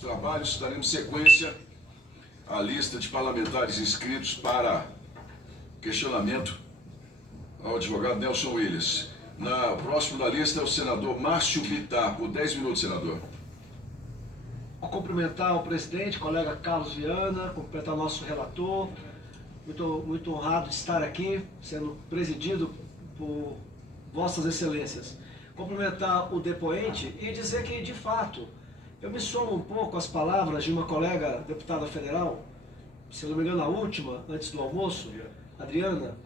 Trabalhos, daremos sequência à lista de parlamentares inscritos para questionamento ao advogado Nelson Williams. Próximo da lista é o senador Márcio Bittar, por 10 minutos, senador. Vou cumprimentar o presidente, colega Carlos Viana, cumprimentar o nosso relator, muito honrado de estar aqui, sendo presidido por vossas excelências. Cumprimentar o depoente e dizer que, de fato, eu me somo um pouco às palavras de uma colega deputada federal, se não me engano a última, antes do almoço, Adriana,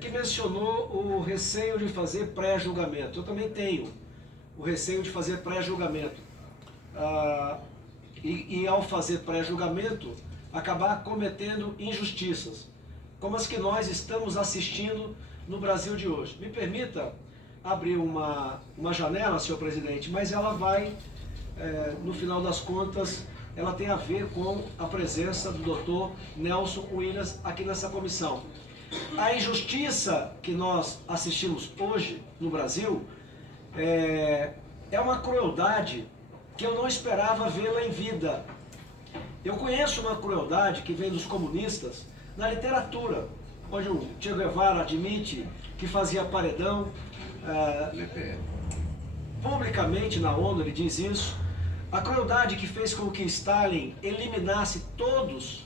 que mencionou o receio de fazer pré-julgamento. Eu também tenho o receio de fazer pré-julgamento. E ao fazer pré-julgamento, acabar cometendo injustiças, como as que nós estamos assistindo no Brasil de hoje. Me permita abrir uma janela, senhor presidente, mas ela vai, no final das contas, ela tem a ver com a presença do Dr. Nelson Williams aqui nessa comissão. A injustiça que nós assistimos hoje no Brasil é uma crueldade que eu não esperava vê-la em vida. Eu conheço uma crueldade que vem dos comunistas na literatura, onde o Che Guevara admite que fazia paredão, publicamente na ONU ele diz isso. A crueldade que fez com que Stalin eliminasse todos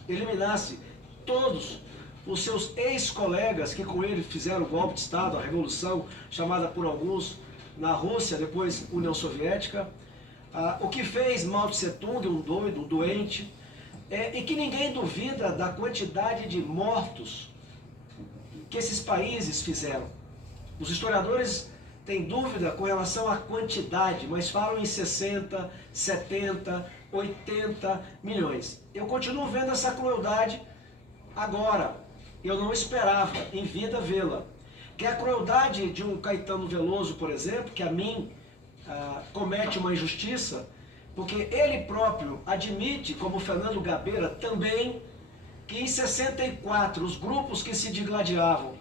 os seus ex-colegas que com ele fizeram o golpe de Estado, a revolução chamada por alguns na Rússia, depois União Soviética. O que fez Mao Tse Tung, um doido, um doente, e que ninguém duvida da quantidade de mortos que esses países fizeram. Os historiadores têm dúvida com relação à quantidade, mas falam em 60, 70, 80 milhões. Eu continuo vendo essa crueldade agora. Eu não esperava em vida vê-la. Que é a crueldade de um Caetano Veloso, por exemplo, que a mim comete uma injustiça, porque ele próprio admite, como Fernando Gabeira também, que em 64 os grupos que se digladiavam,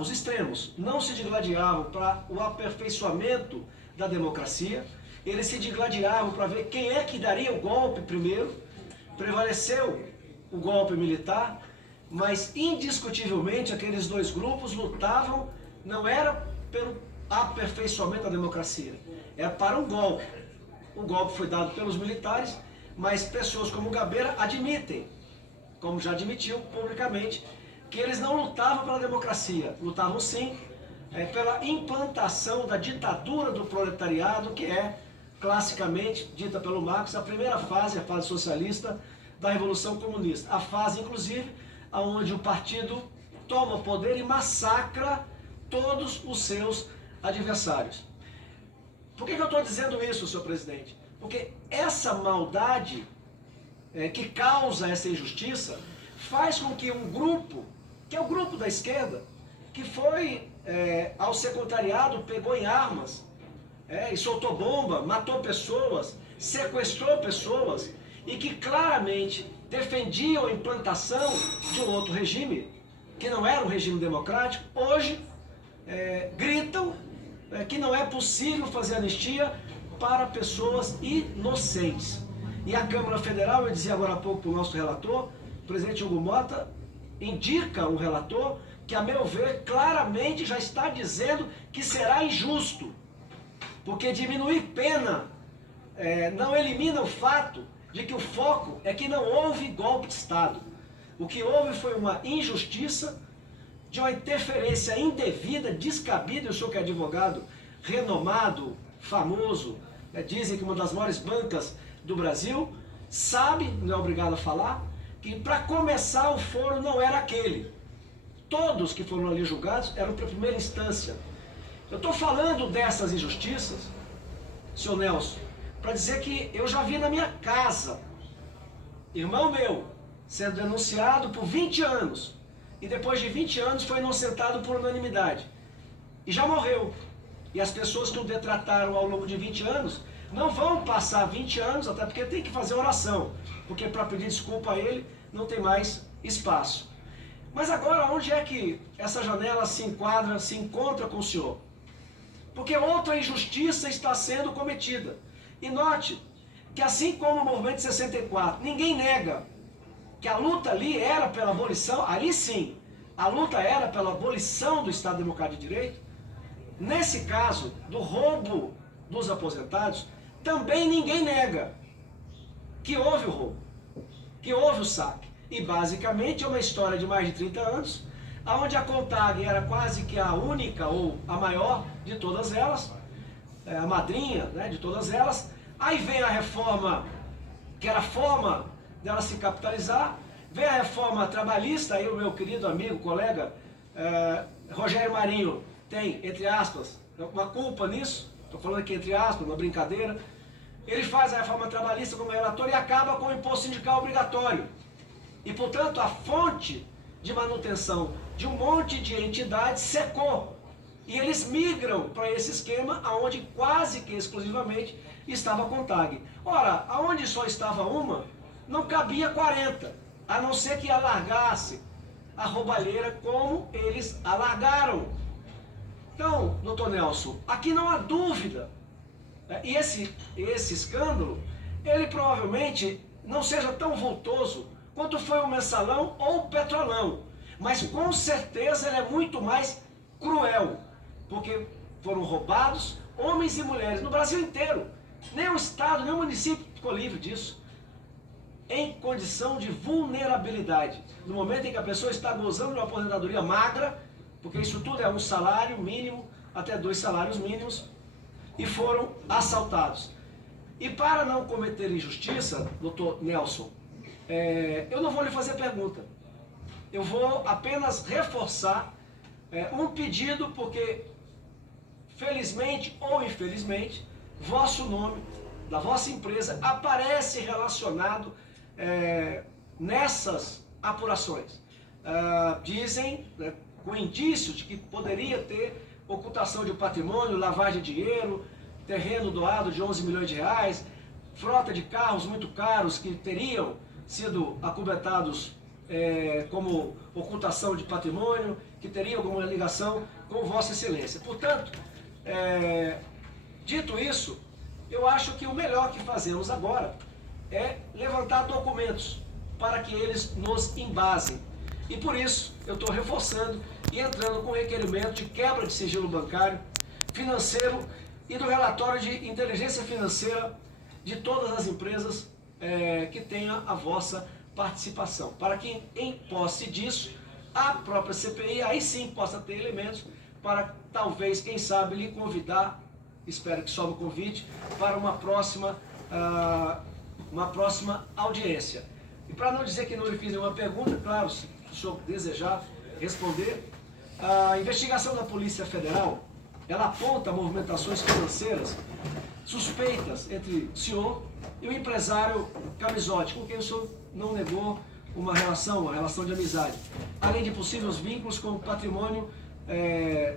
os extremos, não se digladiavam para o aperfeiçoamento da democracia, eles se digladiavam para ver quem é que daria o golpe primeiro. Prevaleceu o golpe militar, mas indiscutivelmente aqueles dois grupos lutavam, não era pelo aperfeiçoamento da democracia, era para um golpe. O golpe foi dado pelos militares, mas pessoas como Gabeira admitem, como já admitiu publicamente, que eles não lutavam pela democracia, lutavam sim pela implantação da ditadura do proletariado, que é classicamente dita pelo Marx a primeira fase, a fase socialista da Revolução Comunista. A fase, inclusive, onde o partido toma o poder e massacra todos os seus adversários. Por que eu estou dizendo isso, senhor presidente? Porque essa maldade que causa essa injustiça faz com que um grupo, que é o grupo da esquerda, que foi ao secretariado, pegou em armas, e soltou bomba, matou pessoas, sequestrou pessoas, e que claramente defendiam a implantação de um outro regime, que não era um regime democrático, hoje gritam que não é possível fazer anistia para pessoas inocentes. E a Câmara Federal, eu dizia agora há pouco para o nosso relator, o presidente Hugo Mota, indica um relator que, a meu ver, claramente já está dizendo que será injusto, porque diminuir pena não elimina o fato de que o foco é que não houve golpe de Estado. O que houve foi uma injustiça, de uma interferência indevida, descabida. Eu sou que é advogado renomado, famoso, dizem que uma das maiores bancas do Brasil, sabe, não é obrigado a falar, que para começar o foro não era aquele. Todos que foram ali julgados eram para a primeira instância. Eu estou falando dessas injustiças, senhor Nelson, para dizer que eu já vi na minha casa, irmão meu, sendo denunciado por 20 anos, e depois de 20 anos foi inocentado por unanimidade, e já morreu. E as pessoas que o detrataram ao longo de 20 anos, não vão passar 20 anos, até porque tem que fazer oração, porque para pedir desculpa a ele não tem mais espaço. Mas agora, onde é que essa janela se enquadra, se encontra com o senhor? Porque outra injustiça está sendo cometida. E note que assim como o movimento de 64, ninguém nega que a luta ali era pela abolição, ali sim, a luta era pela abolição do Estado Democrático de Direito. Nesse caso, do roubo dos aposentados, também ninguém nega que houve o roubo, que houve o saque. E basicamente é uma história de mais de 30 anos, onde a CONTAG era quase que a única ou a maior de todas elas, a madrinha, né, de todas elas. Aí vem a reforma, que era a forma dela se capitalizar, vem a reforma trabalhista, aí o meu querido amigo, colega, Rogério Marinho, tem, entre aspas, uma culpa nisso, estou falando aqui entre aspas, uma brincadeira. Ele faz a reforma trabalhista como relator e acaba com o imposto sindical obrigatório. E, portanto, a fonte de manutenção de um monte de entidades secou. E eles migram para esse esquema, onde quase que exclusivamente estava a CONTAG. Ora, aonde só estava uma, não cabia 40, a não ser que alargasse a roubalheira como eles alargaram. Então, doutor Nelson, aqui não há dúvida. E esse escândalo, ele provavelmente não seja tão vultoso quanto foi o Mensalão ou o Petrolão. Mas com certeza ele é muito mais cruel, porque foram roubados homens e mulheres no Brasil inteiro. Nem o Estado, nem o município ficou livre disso. Em condição de vulnerabilidade. No momento em que a pessoa está gozando de uma aposentadoria magra, porque isso tudo é um salário mínimo, até 2 salários mínimos, e foram assaltados. E para não cometer injustiça, doutor Nelson, eu não vou lhe fazer pergunta. Eu vou apenas reforçar um pedido, porque, felizmente ou infelizmente, vosso nome, da vossa empresa, aparece relacionado nessas apurações. Dizem, né, com indícios de que poderia ter ocultação de patrimônio, lavagem de dinheiro, terreno doado de 11 milhões de reais, frota de carros muito caros que teriam sido acubetados como ocultação de patrimônio, que teriam alguma ligação com Vossa Excelência. Portanto, dito isso, eu acho que o melhor que fazemos agora é levantar documentos para que eles nos embasem. E por isso eu estou reforçando e entrando com requerimento de quebra de sigilo bancário, financeiro e do relatório de inteligência financeira de todas as empresas que tenham a vossa participação, para que em posse disso a própria CPI aí sim possa ter elementos para talvez, quem sabe, lhe convidar, espero que sobe o convite, para uma próxima audiência. E para não dizer que não lhe fiz nenhuma pergunta, claro, se o senhor desejar responder, a investigação da Polícia Federal, ela aponta movimentações financeiras suspeitas entre o senhor e o empresário Camisotti, com quem o senhor não negou uma relação de amizade, além de possíveis vínculos com o patrimônio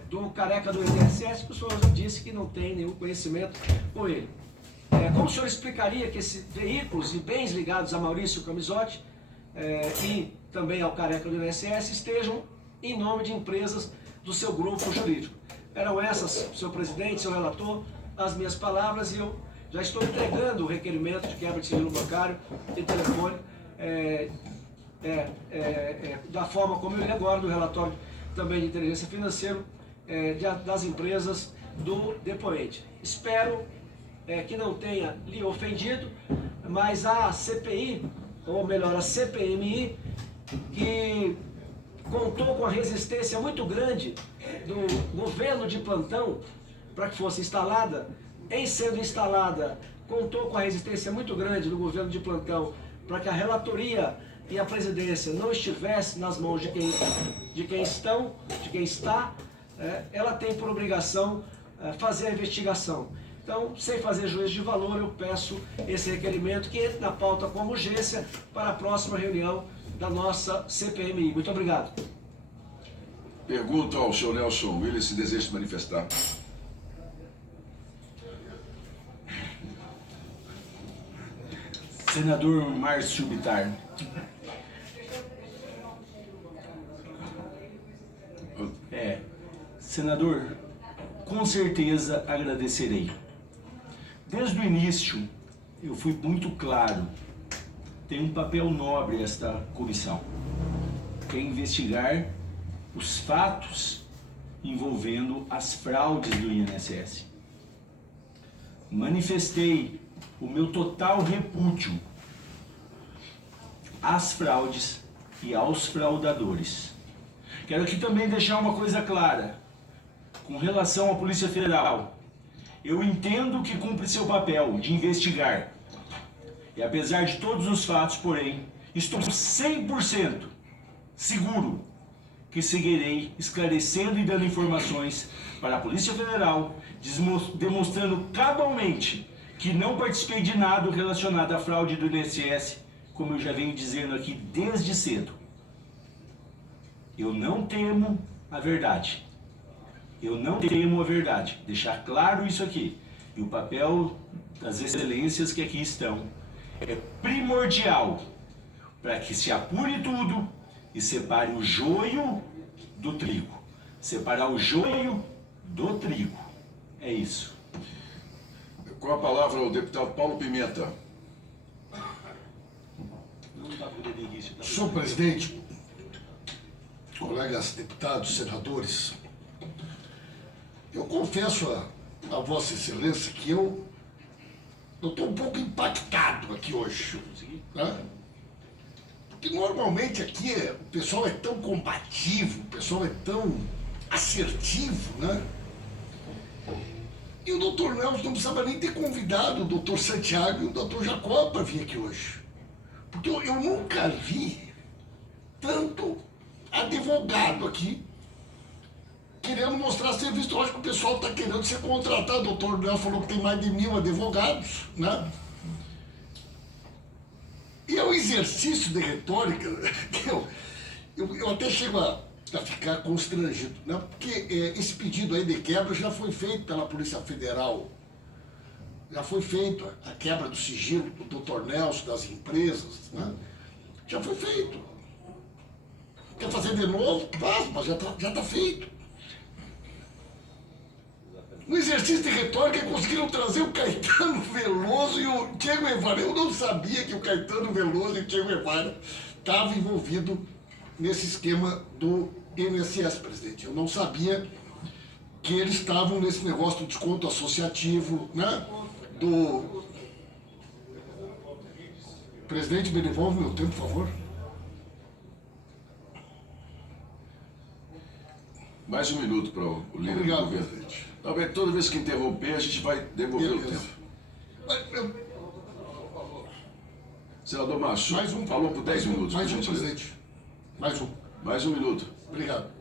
do careca do INSS, que o senhor já disse que não tem nenhum conhecimento com ele. Como o senhor explicaria que esses veículos e bens ligados a Maurício Camisotti e também ao careca do INSS estejam em nome de empresas do seu grupo jurídico? Eram essas, senhor presidente, senhor relator, as minhas palavras, e eu já estou entregando o requerimento de quebra de sigilo bancário e telefone da forma como eu li agora, do relatório também de inteligência financeira das empresas do depoente. Espero que não tenha lhe ofendido, mas a CPI, ou melhor, a CPMI, que contou com a resistência muito grande do governo de plantão para que fosse instalada, em sendo instalada, contou com a resistência muito grande do governo de plantão para que a relatoria e a presidência não estivesse nas mãos de quem está, ela tem por obrigação fazer a investigação. Então, sem fazer juízo de valor, eu peço esse requerimento que entre na pauta como urgência para a próxima reunião da nossa CPMI. Muito obrigado. Pergunto ao senhor Nelson Willis se deseja se manifestar. Senador Márcio Bittar. Senador, com certeza agradecerei. Desde o início, eu fui muito claro. Tem um papel nobre esta comissão, que é investigar os fatos envolvendo as fraudes do INSS. Manifestei o meu total repúdio às fraudes e aos fraudadores. Quero aqui também deixar uma coisa clara com relação à Polícia Federal. Eu entendo que cumpre seu papel de investigar. E apesar de todos os fatos, porém, estou 100% seguro que seguirei esclarecendo e dando informações para a Polícia Federal, demonstrando cabalmente que não participei de nada relacionado à fraude do INSS, como eu já venho dizendo aqui desde cedo. Eu não temo a verdade. Eu não temo a verdade. Deixar claro isso aqui. E o papel das excelências que aqui estão é primordial para que se apure tudo e separe o joio do trigo. Separar o joio do trigo. É isso. Com a palavra o deputado Paulo Pimenta. Senhor presidente, colegas deputados, senadores, eu confesso a Vossa Excelência que eu estou um pouco impactado aqui hoje, né? Porque normalmente aqui o pessoal é tão combativo, o pessoal é tão assertivo, né? E o doutor Nelson não precisava nem ter convidado o doutor Santiago e o doutor Jacó para vir aqui hoje. Porque eu nunca vi tanto advogado aqui querendo mostrar serviço. Eu acho que o pessoal está querendo ser contratado. O doutor Nelson falou que tem mais de 1000 advogados, né? E é um exercício de retórica que eu até chego a ficar constrangido, né? Porque esse pedido aí de quebra já foi feito pela Polícia Federal. Já foi feito a quebra do sigilo do Dr. Nelson, das empresas, né? Já foi feito. Quer fazer de novo? Faz, mas já tá feito. No exercício de retórica, conseguiram trazer o Caetano Veloso e o Diego Evara. Eu não sabia que o Caetano Veloso e o Diego Evara estavam envolvidos nesse esquema do INSS, presidente. Eu não sabia que eles estavam nesse negócio do desconto associativo, né? Do... Presidente, me devolve meu tempo, por favor. Mais um minuto para o líder Obrigado, do governo. presidente. Talvez toda vez que interromper, a gente vai devolver o tempo. Senador Márcio, Mais um. falou por 10 minutos. Mais por um, gentileza. presidente. Mais um. Mais um minuto. Obrigado.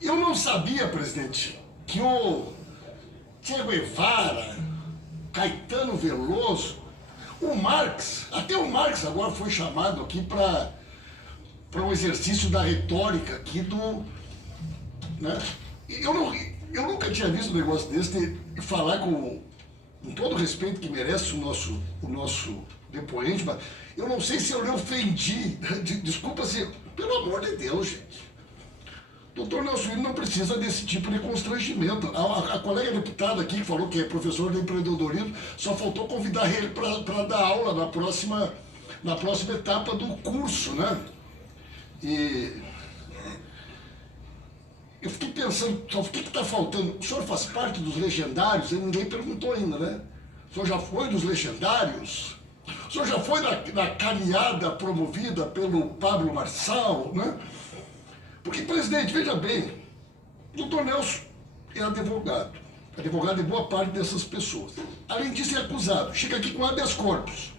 Eu não sabia, presidente, que o Diego Evara, Caetano Veloso, o Marx, até o Marx agora foi chamado aqui para um exercício da retórica aqui do... Né? Eu nunca tinha visto um negócio desse de falar com todo o respeito que merece o nosso depoente, mas eu não sei se eu lhe ofendi. Desculpa se... Pelo amor de Deus, gente. Doutor Nelson não precisa desse tipo de constrangimento. A colega deputada aqui que falou que é professor de empreendedorismo, só faltou convidar ele para dar aula na próxima etapa do curso, né? E eu fiquei pensando, só o que está faltando? O senhor faz parte dos legendários? E ninguém perguntou ainda, né? O senhor já foi dos legendários? O senhor já foi na caminhada promovida pelo Pablo Marçal, né? Porque, presidente, veja bem, o doutor Nelson é advogado de boa parte dessas pessoas. Além disso, é acusado. Chega aqui com habeas corpus.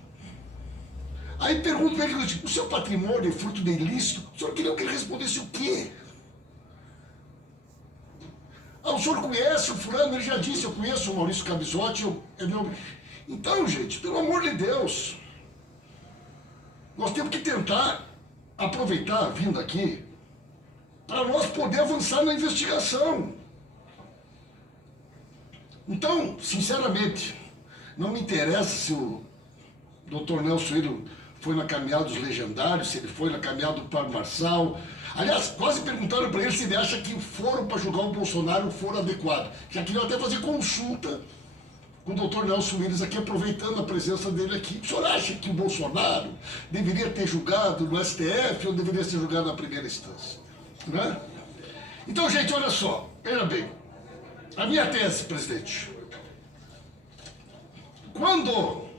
Aí pergunto para ele, o seu patrimônio é fruto de ilícito? O senhor queria que ele respondesse o quê? Ah, o senhor conhece o fulano? Ele já disse, eu conheço o Maurício Cabizotti. Então, gente, pelo amor de Deus, nós temos que tentar aproveitar a vinda aqui para nós poder avançar na investigação. Então, sinceramente, não me interessa se o doutor Nelson William foi na caminhada dos legendários, se ele foi na caminhada do Pablo Marçal. Aliás, quase perguntaram para ele se ele acha que foram para julgar o Bolsonaro foram adequado. Já queriam até fazer consulta com o doutor Nelson Willis aqui, aproveitando a presença dele aqui. O senhor acha que o Bolsonaro deveria ter julgado no STF ou deveria ser julgado na primeira instância? Né? Então, gente, olha só, veja bem, a minha tese, presidente, quando o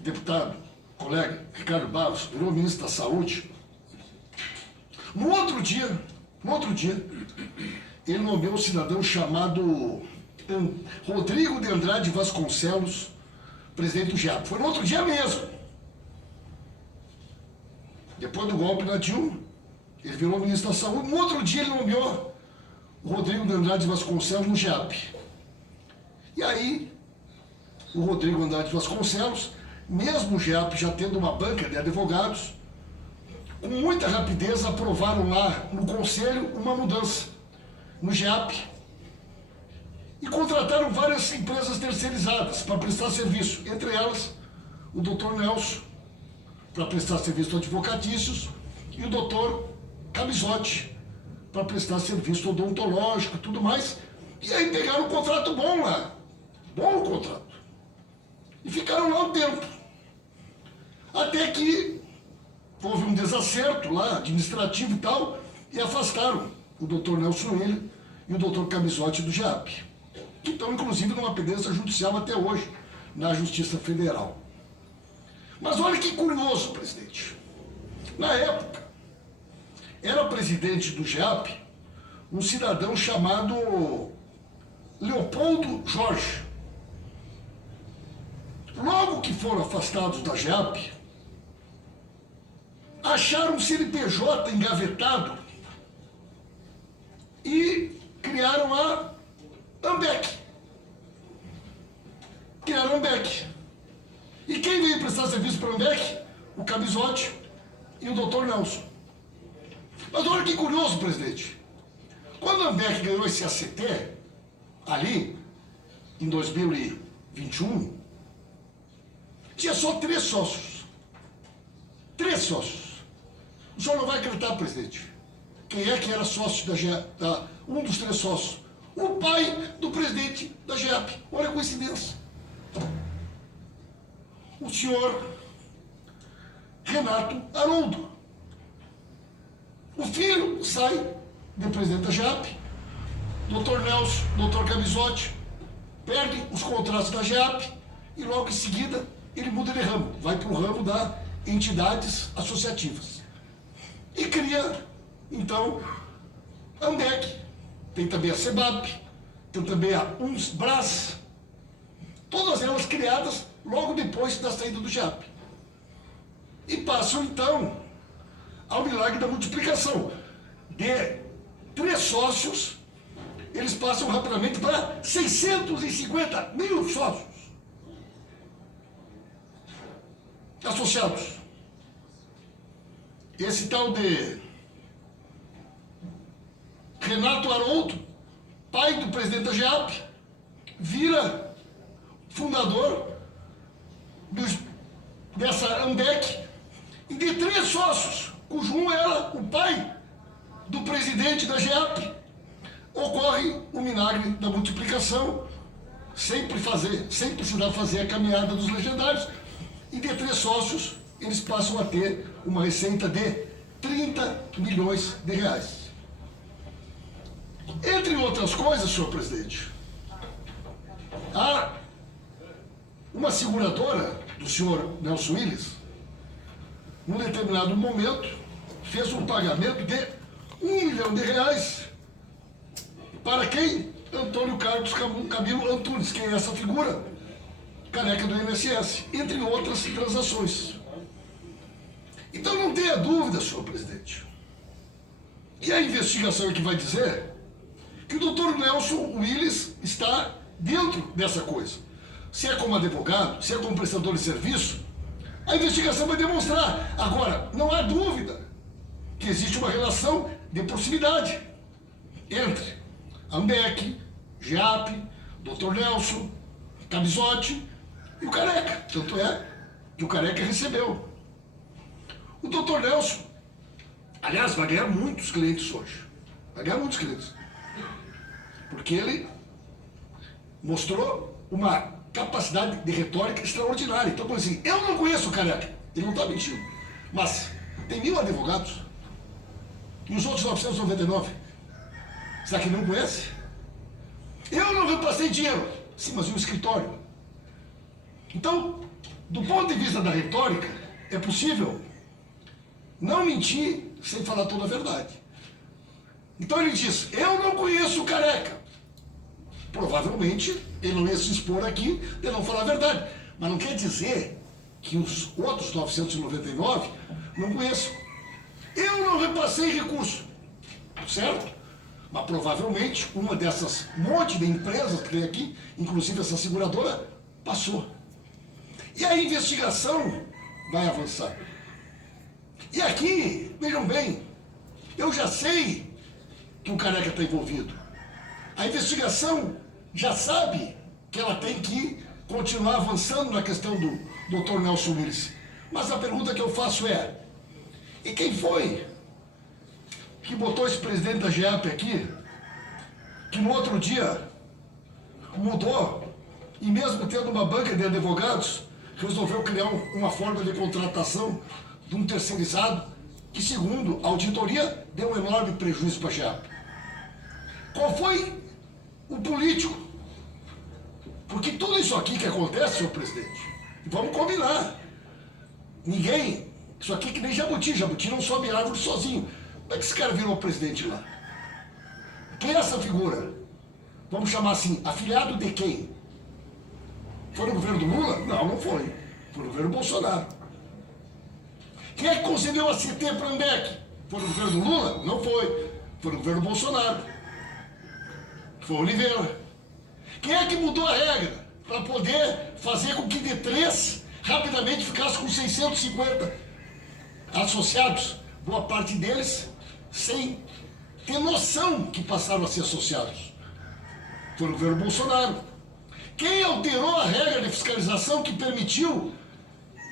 deputado, colega Ricardo Barros virou ministro da Saúde, no outro dia, ele nomeou um cidadão chamado Rodrigo de Andrade Vasconcelos, presidente do GEAP. Foi no outro dia mesmo. Depois do golpe na Dilma, ele virou ministro da Saúde. No outro dia ele nomeou o Rodrigo de Andrade Vasconcelos no GEAP. E aí, o Rodrigo Andrade Vasconcelos, mesmo o GEAP já tendo uma banca de advogados, com muita rapidez aprovaram lá no Conselho uma mudança no GEAP e contrataram várias empresas terceirizadas para prestar serviço, entre elas o Dr. Nelson, para prestar serviço advocatícios, e o Dr. Camisotti, para prestar serviço odontológico e tudo mais. E aí pegaram um contrato bom lá, bom o contrato, e ficaram lá um tempo, até que houve um desacerto lá, administrativo e tal, e afastaram o doutor Nelson Willis e o doutor Camisotti do GEAP, que estão, inclusive, numa pendência judicial até hoje, na Justiça Federal. Mas olha que curioso, presidente. Na época, era presidente do GEAP um cidadão chamado Leopoldo Jorge. Logo que foram afastados da GEAP, acharam um CNPJ engavetado e criaram a Ambec. Criaram a Ambec. E quem veio prestar serviço para a Ambec? O Camisotti e o Dr. Nelson. Mas olha que curioso, presidente. Quando a Ambec ganhou esse ACT, ali, em 2021, tinha só 3 sócios. 3 sócios. O senhor não vai acreditar, presidente. Quem é que era sócio um dos 3 sócios? O pai do presidente da GEAP. Olha a coincidência. O senhor Renato Haroldo. O filho sai de presidente da GEAP. Dr. Nelson, Dr. Camisotti, perde os contratos da GEAP e logo em seguida ele muda de ramo. Vai para o ramo das entidades associativas. E cria, então, a Ambec. Tem também a CEBAP, tem também a UNSBRAS, todas elas criadas logo depois da saída do GEAP. E passam, então, ao milagre da multiplicação. De 3 sócios, eles passam rapidamente para 650 mil sócios associados. Esse tal de Renato Haroldo, pai do presidente da GEAP, vira fundador dessa Ambec, e de 3 sócios, cujo um era o pai do presidente da GEAP, ocorre o milagre da multiplicação, sem precisar fazer a caminhada dos legendários, e de 3 sócios, eles passam a ter uma receita de 30 milhões de reais. Entre outras coisas, senhor presidente, há uma seguradora do senhor Nelson Willis, num determinado momento, fez um pagamento de 1 milhão de reais para quem? Antônio Carlos Camilo Antunes, quem é essa figura? Careca do INSS, entre outras transações. Então não tenha dúvida, senhor presidente. E a investigação é que vai dizer que o doutor Nelson Willis está dentro dessa coisa. Se é como advogado, se é como prestador de serviço, a investigação vai demonstrar. Agora, não há dúvida que existe uma relação de proximidade entre Ambec, GEAP, Dr. Nelson, Camisotti e o Careca. Tanto é que o Careca recebeu. O Dr. Nelson, aliás, vai ganhar muitos clientes hoje. Vai ganhar muitos clientes. Porque ele mostrou uma capacidade de retórica extraordinária. Então, por assim, eu não conheço o Careca, ele não está mentindo, mas tem 1000 advogados e os outros 999. Será que ele não conhece? Eu não repassei dinheiro. Sim, mas e o escritório? Então, do ponto de vista da retórica, é possível não mentir sem falar toda a verdade. Então ele diz, eu não conheço o Careca. Provavelmente ele não ia se expor aqui de não falar a verdade. Mas não quer dizer que os outros 999 não conheçam. Eu não repassei recurso, certo? Mas provavelmente uma dessas monte de empresas que tem aqui, inclusive essa seguradora, passou. E a investigação vai avançar. E aqui, vejam bem, eu já sei que o Careca está envolvido. A investigação já sabe que ela tem que continuar avançando na questão do Dr. Nelson Willis. Mas a pergunta que eu faço é, e quem foi que botou esse presidente da GEAP aqui, que no outro dia mudou, e mesmo tendo uma banca de advogados, resolveu criar uma forma de contratação de um terceirizado que, segundo a auditoria, deu um enorme prejuízo para a GEAP. Qual foi o político? Porque tudo isso aqui que acontece, senhor presidente, vamos combinar. Ninguém, isso aqui é que nem jabuti, jabuti não sobe árvore sozinho. Como é que esse cara virou presidente lá? Quem é essa figura? Vamos chamar assim, afiliado de quem? Foi no governo do Lula? Não, não foi. Foi no governo Bolsonaro. Quem é que concedeu a CT para Ambeck? Foi no governo do Lula? Não foi. Foi no governo Bolsonaro. Foi Oliveira. Quem é que mudou a regra para poder fazer com que de 3 rapidamente ficasse com 650 associados? Boa parte deles sem ter noção que passaram a ser associados. Foi no governo Bolsonaro. Quem alterou a regra de fiscalização que permitiu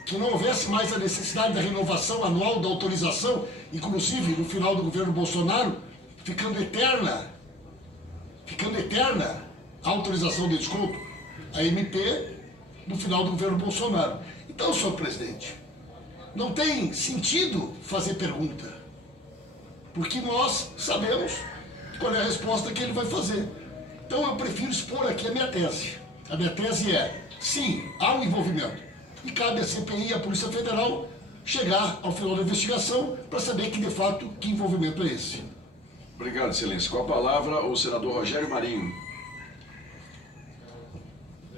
que não houvesse mais a necessidade da renovação anual da autorização, inclusive no final do governo Bolsonaro, ficando eterna a autorização de desconto, a MP, no final do governo Bolsonaro. Então, senhor presidente, não tem sentido fazer pergunta, porque nós sabemos qual é a resposta que ele vai fazer. Então eu prefiro expor aqui a minha tese. A minha tese é, sim, há um envolvimento. E cabe à CPI e à Polícia Federal chegar ao final da investigação para saber que, de fato, que envolvimento é esse. Obrigado, excelência. Com a palavra, o senador Rogério Marinho.